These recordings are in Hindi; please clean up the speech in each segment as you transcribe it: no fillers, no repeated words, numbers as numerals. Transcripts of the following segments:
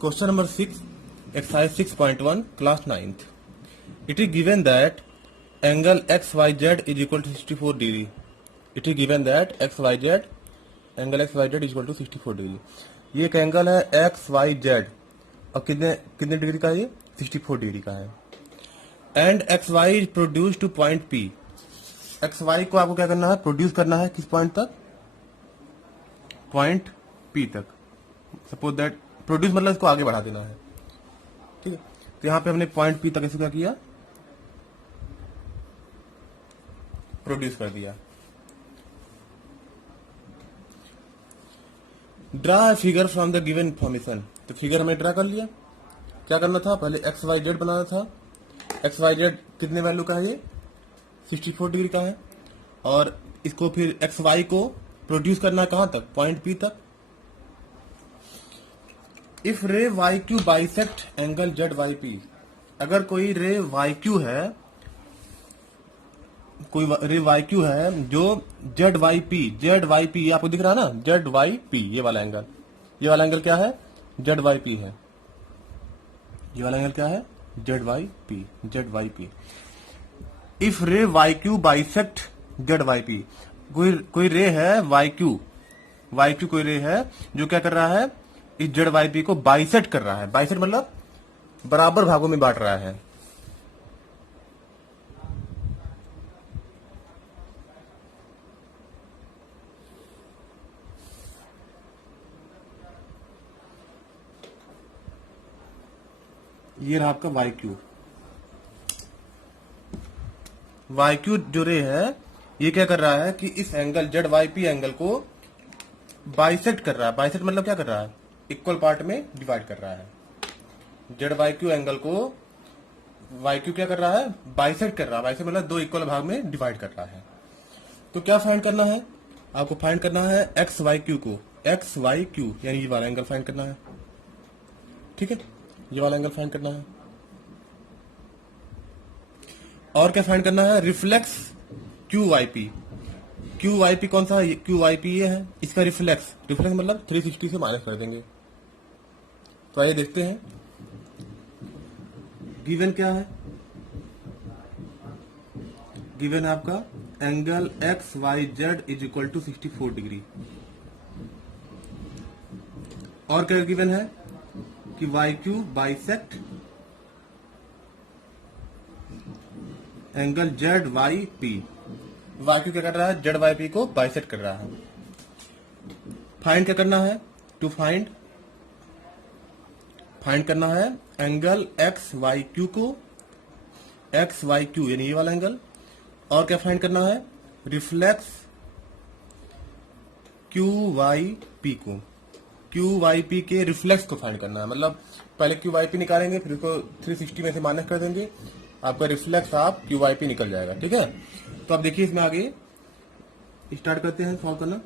Question number 6, exercise 6.1, class 9th. It is given that angle XYZ is equal to 64 degree. It is given that XYZ, angle XYZ is equal to 64 degree. ये एक एंगल है XYZ और कितने कितने डिग्री का है ये 64 डिग्री का है. And XY is produce two point P. XY को आपको क्या करना है, प्रोड्यूस करना है किस पॉइंट तक, पॉइंट P तक. सपोज दैट प्रोड्यूस मतलब इसको आगे बढ़ा देना है. ठीक है, तो यहां पे हमने पॉइंट P तक इसको क्या किया, प्रोड्यूस कर दिया. Draw figure from the given information. तो फिगर हमें ड्रा कर लिया. क्या करना था, पहले XYZ बनाना था. XYZ कितने वैल्यू का है, ये 64 डिग्री का है. और इसको फिर XY को प्रोड्यूस करना है कहां तक, पॉइंट P तक. इफ रे YQ बाइसेक्ट एंगल ZYP. अगर कोई रे YQ है, कोई रे YQ है जो ZYP आपको दिख रहा है ना, ZYP ये वाला एंगल, ये वाला एंगल क्या है, ZYP है. ये वाला एंगल क्या है, ZYP. इफ रे YQ बाइसेक्ट ZYP. कोई रे है YQ कोई रे है जो क्या कर रहा है, इस ZYP को बाइसेक्ट कर रहा है. बाइसेक्ट मतलब बराबर भागों में बांट रहा है. ये रहा आपका YQ जो रे है, ये क्या कर रहा है कि इस एंगल ZYP एंगल को बाइसेक्ट कर रहा है. बाइसेक्ट मतलब क्या कर रहा है, इक्वल पार्ट में डिवाइड कर रहा है. ZYQ एंगल को YQ क्या कर रहा है, बाइसेक्ट कर रहा है. बाइसेक्ट मतलब दो इक्वल भाग में डिवाइड कर रहा है. तो क्या फाइंड करना है, आपको फाइंड करना है XYQ को. XYQ यानी ये वाला एंगल फाइंड करना है. ठीक है, ये वाला एंगल फाइंड करना है. और क्या फाइंड करना है, रिफ्लेक्स QYP कौन सा है, QYP ये है, इसका रिफ्लेक्स मतलब 360 से माइनस कर देंगे. तो आइए देखते हैं गिवन क्या है. गिवन है आपका angle XYZ is equal to 64 degree. और क्या गिवन है कि YQ bisect angle ZYP. YQ क्या कर रहा है, ZYP को बाइसेक्ट कर रहा है. फाइंड क्या करना है, टू फाइंड करना है एंगल XYQ को, XYQ यानी ये वाला एंगल. और क्या फाइंड करना है, रिफ्लेक्स QYP को, QYP के रिफ्लेक्स को फाइंड करना है. मतलब पहले QYP निकालेंगे, फिर उसको 360 में से माइनस कर देंगे, आपका रिफ्लेक्स आप QYP निकल जाएगा. ठीक है, तो अब देखिए इसमें आगे स्टार्ट करते हैं सॉल्व करना.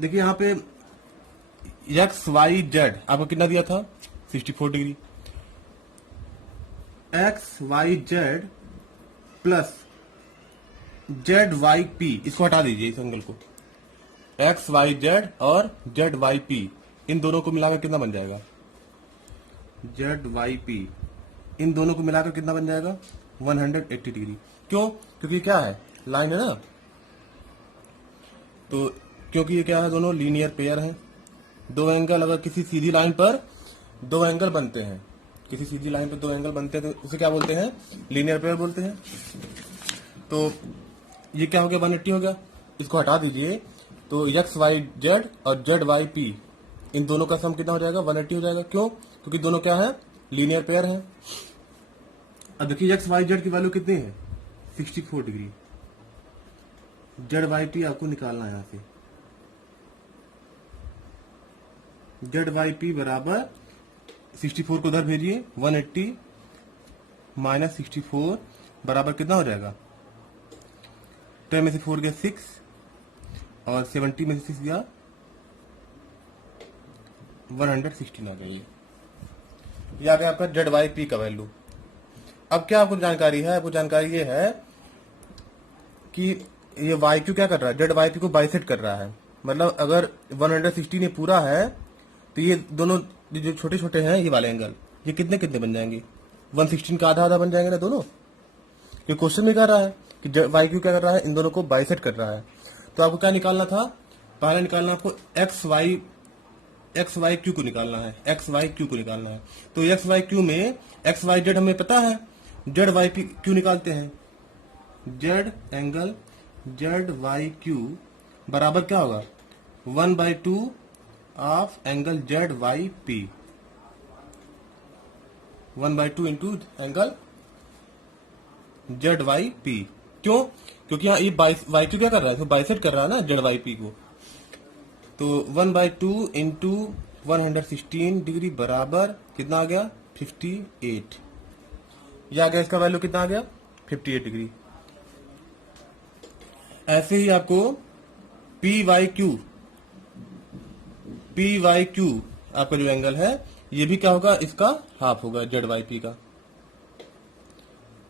देखिए यहां पे XYZ आपको कितना दिया था, 64 डिग्री. XYZ प्लस ZYP, इसको हटा दीजिए इस एंगल को. XYZ और ZYP इन दोनों को मिलाकर कितना बन जाएगा, ZYP इन दोनों को मिलाकर कितना बन जाएगा, 180 डिग्री. क्यों, क्योंकि क्या है, लाइन है ना. तो क्योंकि ये क्या है, दोनों लीनियर पेयर हैं. दो एंगल अगर किसी सीधी लाइन पर दो एंगल बनते हैं, किसी सीधी लाइन पर दो एंगल बनते हैं तो उसे क्या बोलते हैं, लीनियर पेयर बोलते हैं. तो ये क्या हो गया, 180 हो गया. इसको हटा दीजिए तो XYZ और ZYP इन दोनों का सम कितना हो जाएगा, 180 हो जाएगा. क्यों, क्योंकि दोनों क्या है, लीनियर पेयर हैं. अब देखिए XYZ की वैल्यू कितनी है, 64 डिग्री. ZYP आपको निकालना है. यहां से ZYP बराबर 64 को उधर भेजिए, 180 माइनस 64 बराबर कितना हो जाएगा, 10 में से 4 गया 6 और 70 में से 6 गया 116 आ गई. ये आ गया आपका ZYP का वैल्यू. अब क्या आपको जानकारी है, आपको जानकारी ये है कि ये YQ क्या कर रहा है, ZYP को बाइसेक्ट कर रहा है. मतलब अगर 116 ये पूरा है तो तो ये दोनों जो छोटे छोटे हैं ये वाले एंगल, ये कितने कितने बन जाएंगे? 116 का आधा आधा बन जाएंगे ना दोनों। ये क्वेश्चन में कह रहा है कि वाई क्यू क्या कर रहा है, इन दोनों को बाइसेक्ट कर रहा है। तो आपको क्या निकालना था? पहले निकालना आपको एक्स वाई क्यू को निकालना है, एक्स वाई क्यू को निकालना है। तो एक्स वाई क्यू में एक्स वाई जेड हमें पता है, जेड वाई पी क्यू निकालते हैं। Z angle Z Y Q बराबर क्या होगा? 1/2 of angle Z Y P, 1/2 into angle Z Y P. क्यों? क्योंकि यहाँ ये वाई क्यू क्या कर रहा है, बाइसेक्ट कर रहा है ना जेड वाई पी को। तो 1/2 इंटू 116 डिग्री बराबर कितना आ गया? 58। यह आ गया, इसका वैल्यू कितना आ गया? 58 डिग्री। ऐसे ही आपको पी वाई क्यू आपका जो एंगल है ये भी क्या होगा? इसका हाफ होगा जेड वाई पी का,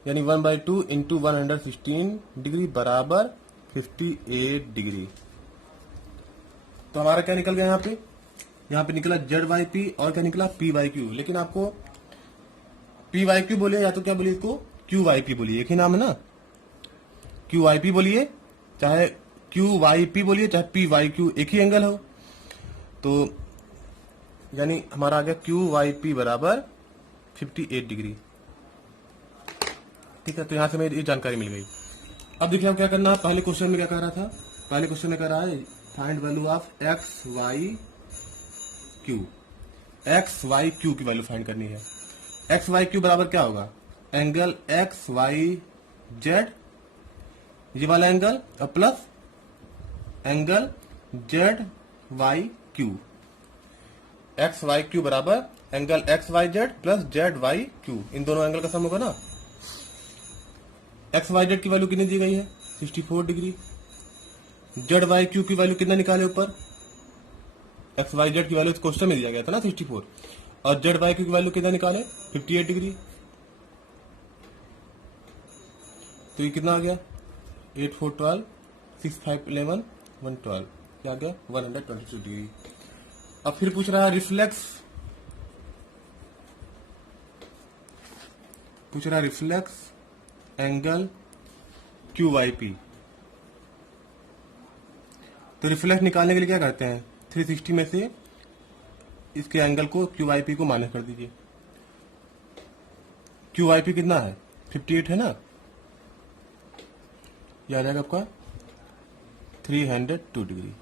यानी 1/2 इंटू 116 डिग्री बराबर 58 डिग्री। तो हमारा क्या निकल गया यहाँ पे निकला जेड वाई पी और क्या निकला? P Y Q. लेकिन आपको पी वाई क्यू बोलिए या तो क्या बोलिए इसको? क्यू वाई पी बोलिए, एक ही नाम है ना। क्यू वाई पी बोलिए, चाहे क्यू वाई पी बोलिए, चाहे पी वाई क्यू, एक ही एंगल हो। तो यानी हमारा आ गया क्यू वाई पी बराबर 58 डिग्री। ठीक है, तो यहां से मेरी ये जानकारी मिल गई। अब देखिए हम क्या करना है, पहले क्वेश्चन में क्या कह रहा था? पहले क्वेश्चन में कह रहा है find value of X Y Q. X Y Q की वैल्यू फाइंड करनी है। एक्स वाई क्यू बराबर क्या होगा? एंगल एक्स वाई जेड, ये वाला एंगल, और plus angle Z Y Q. X Y Q बराबर angle X Y Z plus Z Y Q, इन दोनों एंगल का सम होगा ना। एक्स वाई जेड की वैल्यू कितनी दी गई है? 64 डिग्री। जेड वाई क्यू की वैल्यू कितना निकाले ऊपर? एक्स वाई जेड की वैल्यू क्वेश्चन में दिया गया था ना 64, और जेड वाई क्यू की वैल्यू कितना निकाले? 58 डिग्री। तो ये कितना आ गया? 8 4 12 6 5 11 112, क्या आ गया? 122 डिग्री। अब फिर पूछ रहा है reflex angle Q Y P. तो रिफ्लेक्स निकालने के लिए क्या करते हैं? 360 में से इसके एंगल को क्यू वाई पी को माइनस कर दीजिए। क्यू वाई पी कितना है? 58 है ना, यह आ जाएगा आपका 302 डिग्री।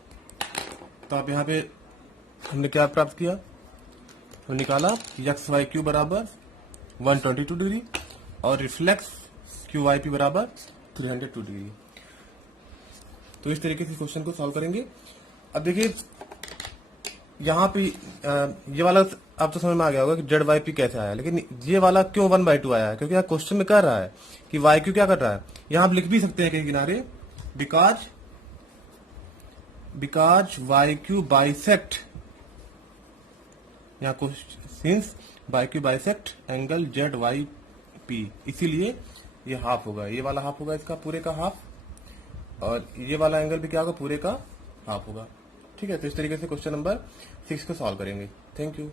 तो आप यहाँ पे हमने क्या प्राप्त किया? तो निकाला एक्स वाई क्यू बराबर 122 डिग्री और रिफ्लेक्स क्यू वाई पी बराबर 302 डिग्री। तो इस तरीके से क्वेश्चन को सॉल्व करेंगे। अब देखिए यहाँ पे ये वाला आप तो समझ में आ गया होगा कि जेड वाई पी कैसे आया, लेकिन ये वाला क्यों 1/2 आया है? क्योंकि यहाँ क्वेश्चन में कह रहा है कि वाई क्यू क्या कर रहा है। यहाँ आप लिख भी सकते हैं कहीं किनारे, बिकॉज वाई क्यू बाइसेक्ट, यहाँ since Y Q bisect angle Z Y P, इसीलिए ये हाफ होगा, ये वाला हाफ होगा इसका पूरे का हाफ, और ये वाला एंगल भी क्या होगा? पूरे का हाफ होगा। ठीक है, तो इस तरीके से क्वेश्चन नंबर 6 को सॉल्व करेंगे। Thank you.